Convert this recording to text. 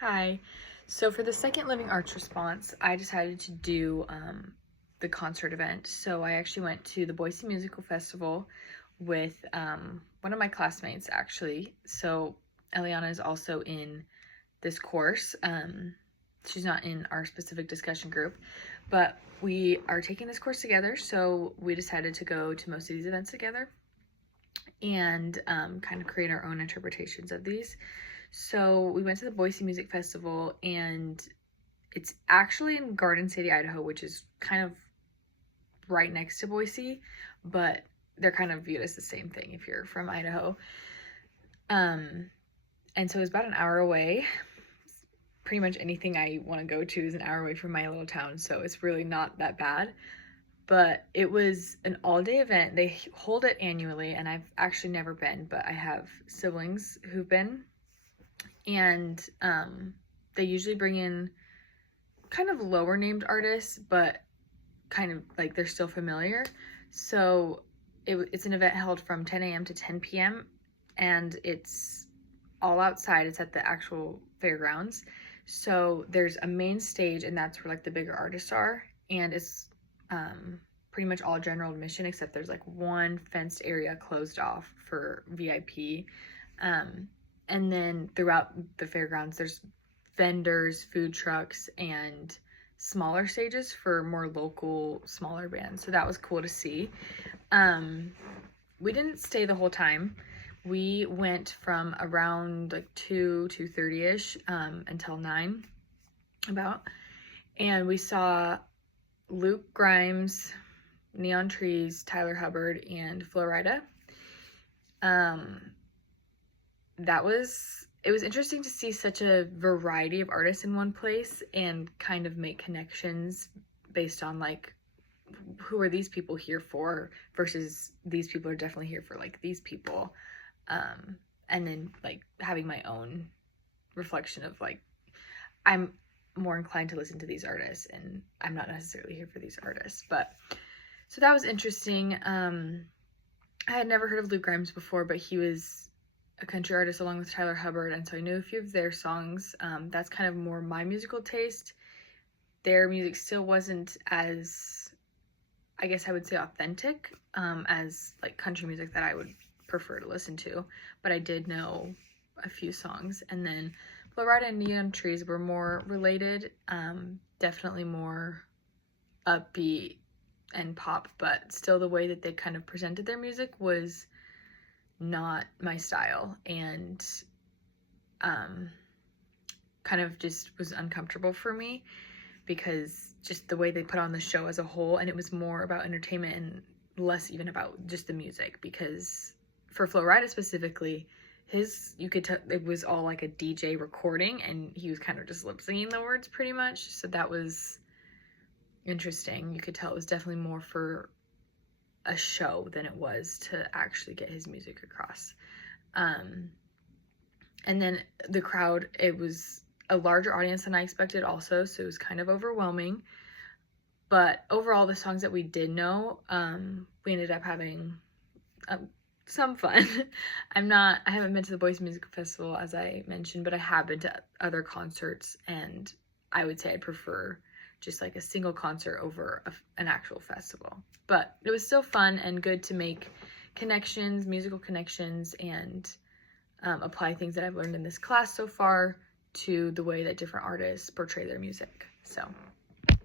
Hi. So for the second Living Arts response, I decided to do the concert event. So I actually went to the Boise Musical Festival with one of my classmates, actually. So Eliana is also in this course. She's not in our specific discussion group, but we are taking this course together. So we decided to go to most of these events together and kind of create our own interpretations of these. So we went to the Boise Music Festival, and it's actually in Garden City, Idaho, which is kind of right next to Boise, but they're kind of viewed as the same thing if you're from Idaho. And so it was about an hour away. Pretty much anything I want to go to is an hour away from my little town, so it's really not that bad. But it was an all-day event. They hold it annually, and I've actually never been, but I have siblings who've been. And they usually bring in kind of lower named artists, but kind of like they're still familiar. So it's an event held from 10 a.m. to 10 p.m. and it's all outside. It's at the actual fairgrounds. So there's a main stage, and that's where like the bigger artists are, and it's pretty much all general admission, except there's like one fenced area closed off for VIP. And then throughout the fairgrounds, there's vendors, food trucks, and smaller stages for more local, smaller bands. So that was cool to see. We didn't stay the whole time. We went from around like 2:30ish until 9 about. And we saw Luke Grimes, Neon Trees, Tyler Hubbard, and Flo Rida. It was interesting to see such a variety of artists in one place and kind of make connections based on like, who are these people here for versus these people are definitely here for like these people. And then like having my own reflection of like, I'm more inclined to listen to these artists and I'm not necessarily here for these artists. But so that was interesting. I had never heard of Luke Grimes before, but he was a country artist along with Tyler Hubbard, and so I knew a few of their songs. That's kind of more my musical taste. Their music still wasn't as, I guess I would say, authentic as like country music that I would prefer to listen to, but I did know a few songs. And then Flo Rida and Neon Trees were more related, definitely more upbeat and pop, but still the way that they kind of presented their music was not my style, and kind of just was uncomfortable for me because just the way they put on the show as a whole, and it was more about entertainment and less even about just the music. Because for Flo Rida specifically, you could tell it was all like a DJ recording, and he was kind of just lip singing the words pretty much. So that was interesting. You could tell it was definitely more for a show than it was to actually get his music across. And then the crowd, it was a larger audience than I expected also, so it was kind of overwhelming. But overall, the songs that we did know, we ended up having some fun. I haven't been to the Boise Music Festival, as I mentioned, but I have been to other concerts, and I would say I prefer just like a single concert over an actual festival. But it was still fun and good to make connections, musical connections, and apply things that I've learned in this class so far to the way that different artists portray their music. So